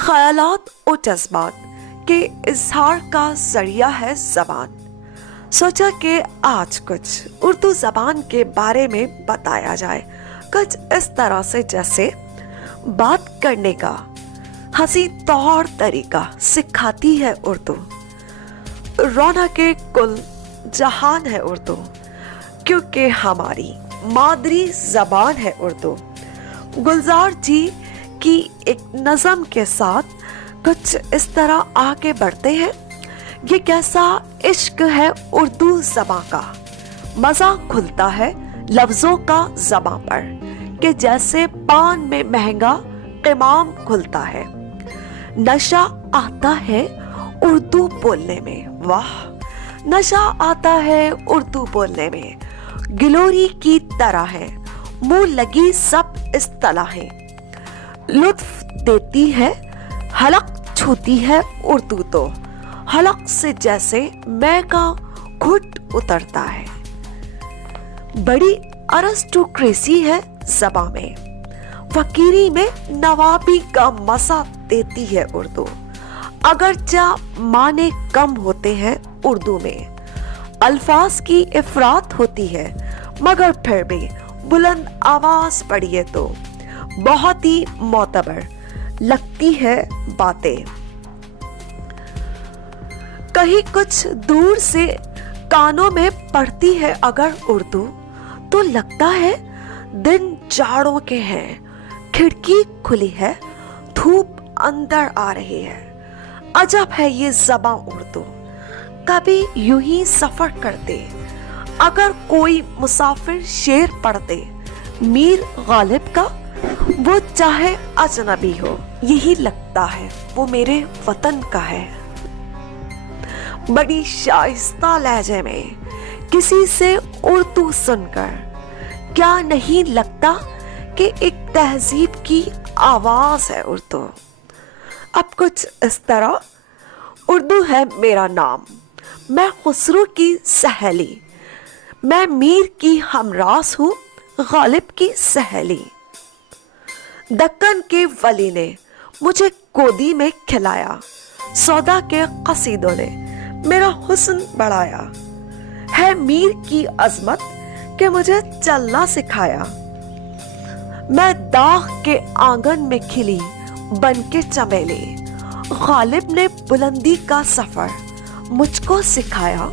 ख्यालात और जज्बात के इजहार का जरिया है ज़बान। सोचा कि आज कुछ उर्दू ज़बान के बारे में बताया जाए, कुछ इस तरह से जैसे बात करने का हंसी तौर तरीका सिखाती है उर्दू। रौनक कुल जहान है उर्दू, क्योंकि हमारी मादरी ज़बान है उर्दू। गुलजार जी की एक नज़म के साथ कुछ इस तरह आगे बढ़ते हैं। ये कैसा इश्क है उर्दू ज़बां का, मज़ा खुलता है लफ्ज़ों का ज़बां पर, कि जैसे पान में महंगा क़िमाम खुलता है। नशा आता है उर्दू बोलने में, वाह नशा आता है उर्दू बोलने में। गिलोरी की तरह है मुंह लगी सब इस्तलाहें, लुत्फ देती है हलक छूती है उर्दू तो, हलक से जैसे मैं का घुट उतरता है। बड़ी अरिस्टोक्रेसी है ज़बां में, फकीरी में नवाबी का मसा देती है उर्दू। अगरचा माने कम होते हैं उर्दू में, अल्फाज की इफरात होती है, मगर फिर भी बुलंद आवाज पढ़िए तो बहुत ही मोतबर लगती है बातें। कहीं कुछ दूर से कानों में पड़ती है अगर उर्दू, तो लगता है दिन जाड़ों के हैं। खिड़की खुली है, धूप अंदर आ रही है। अजब है ये ज़बां उर्दू, कभी यूं ही सफर करते, अगर कोई मुसाफिर शेर पढ़ते मीर गालिब का, वो चाहे अजनबी हो यही लगता है वो मेरे वतन का है। बड़ी शाइस्ता लहजे में किसी से उर्दू सुनकर क्या नहीं लगता कि एक तहजीब की आवाज है उर्दू। अब कुछ इस तरह, उर्दू है मेरा नाम, मैं खुसरो की सहेली, मैं मीर की हमरास हूँ गालिब की सहेली। दक्कन के वली ने मुझे गोदी में खिलाया, सौदा के कसीदों ने मेरा हुस्न बढ़ाया। है मीर की अजमत के मुझे चलना सिखाया, मैं दाग के आंगन में खिली बन के चमेली। गालिब ने बुलंदी का सफर मुझको सिखाया,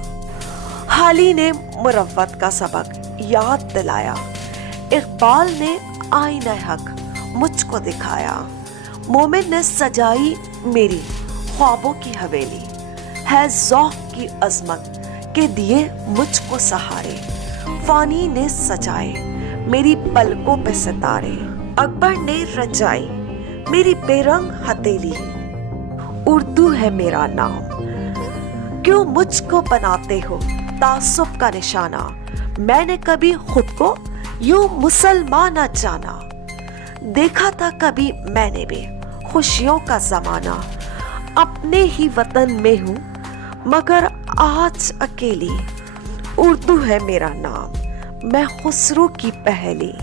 हाली ने मुरव्वत का सबक याद दिलाया। इकबाल ने आईना हक मुझको दिखाया, मोमिन ने सजाई मेरी ख्वाबों की हवेली। है ज़ौक़ की अज़मत के दिए मुझको सहारे, फ़ानी ने सजाए मेरी पलकों पे सितारे। अकबर ने रचाई मेरी बेरंग हथेली, उर्दू है मेरा नाम, क्यों मुझको बनाते हो तासुब का निशाना। मैंने कभी खुद को यूं मुसलमान न जाना, देखा था कभी मैंने भी खुशियों का ज़माना। अपने ही वतन में हूँ मगर आज अकेली, उर्दू है मेरा नाम, मैं खुसरो की पहेली।